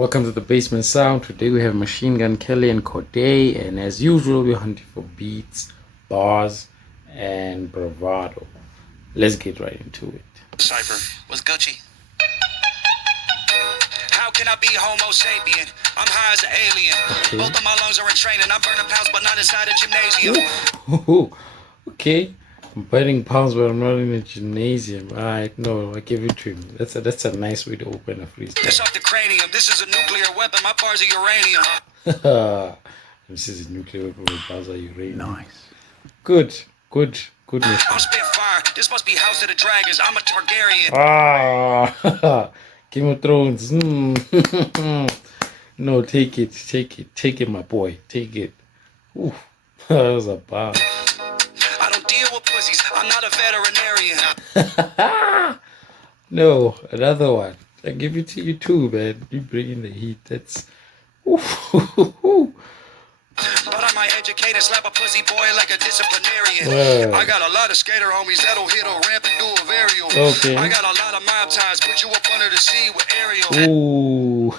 Welcome to the Basement Sound. Today we have Machine Gun Kelly and Cordae, and as usual we're hunting for beats, bars, and bravado. Let's get right into it. Cypher, what's Gucci? How can I be Homo sapien? I'm high as an alien. Okay. Both of my lungs are in training. I'm burning pounds, but not inside a gymnasium. Ooh. Okay. I'm burning pounds, but I'm not in a gymnasium. Alright, no, I give it to him. That's a nice way to open a freestyle. This off the cranium. This is a nuclear weapon. My bars are uranium. This is a nuclear weapon. My bars are uranium. Nice. Good. I'm spit fire. This must be House of the Dragons. I'm a Targaryen. Game of Thrones. No, take it, my boy. Take it. Ooh, that was a bar. I don't deal with pussies. I'm not a veterinarian. No, another one. I give it to you too, man. You bring in the heat. That's. Ooh. But I might educate and slap a pussy boy like a disciplinarian. I got a lot of skater homies that'll hit a ramp and do a varial. Okay. I got a lot of mob ties, put you up under the sea with Ariel. Ooh.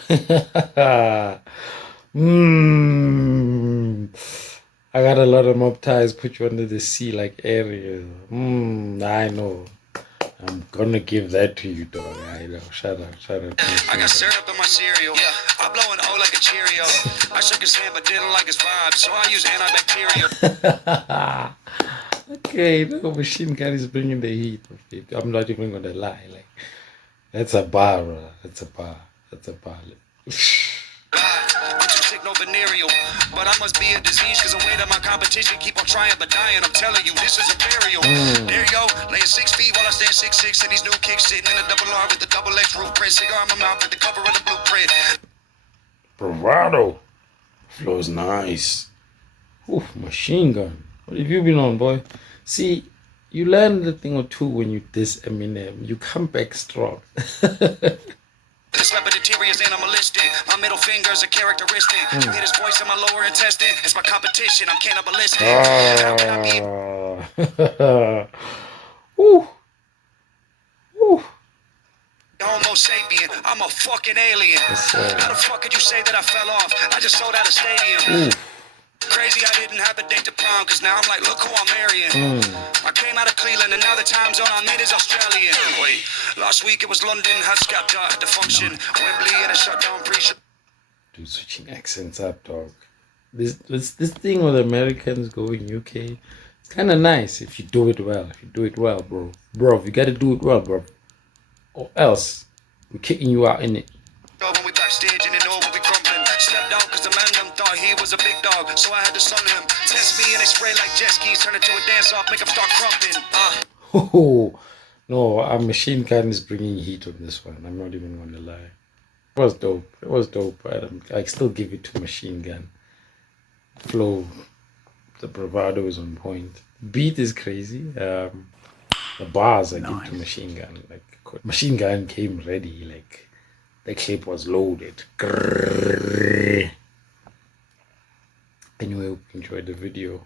I got a lot of mob ties, put you under the sea like Ariel. I know. I'm gonna give that to you, dog. I know. Shut up. I got syrup in my cereal. Yeah. I blow an O like a Cheerio. I shook his hand but didn't like his vibe, so I use antibacterial. Okay, no, Machine Gun is bringing the heat. I'm not even gonna lie. Like, that's a bar, bro. That's a bar. I'm too sick, no venereal. But I must be a disease, cause the weight of my competition keep on trying but dying. I'm telling you, this is a burial. There you go, laying 6 feet while I stand 6'6", and these new kicks sitting in a double R with the double X roof print. Cigar in my mouth with the cover of the blueprint. Bravado. Flows nice. Ooh, Machine Gun. What have you been on, boy? See, you learn a thing or two when you diss Eminem. You come back strong. This weapon interior is animalistic. My middle finger's a characteristic. You hear his voice in my lower intestine. It's my competition. I'm cannibalistic. How can I be Ooh. Homo sapien? I'm a fucking alien. How the fuck could you say that I fell off? I just sold out a stadium. Crazy I didn't have a date to prom, cause now I'm like, look who I'm marrying. I came out of Cleveland and now the time zone I'm in is Australian. Wait, last week it was London, had scabbed at the function. Wembley and a shutdown pre-show. Dude, switching accents up, dog. This thing with Americans going UK, it's kind of nice if you do it well. Bro. Bro, you gotta do it well, bro. Or else, we're kicking you out, innit? When we backstage and we'll be crumbling. Stepped out cause the man them thought he was a big dog, so I had to summon him. Test me and they spray like jet skis, turn it to a dance off, make them start crumping. No, Machine Gun is bringing heat on this one. I'm not even gonna lie. It was dope. But I still give it to Machine Gun. Flow, the bravado is on point. Beat is crazy. The bars I give to Machine Gun. Like, Machine Gun came ready. Like, the clip was loaded. Anyway, hope you enjoyed the video.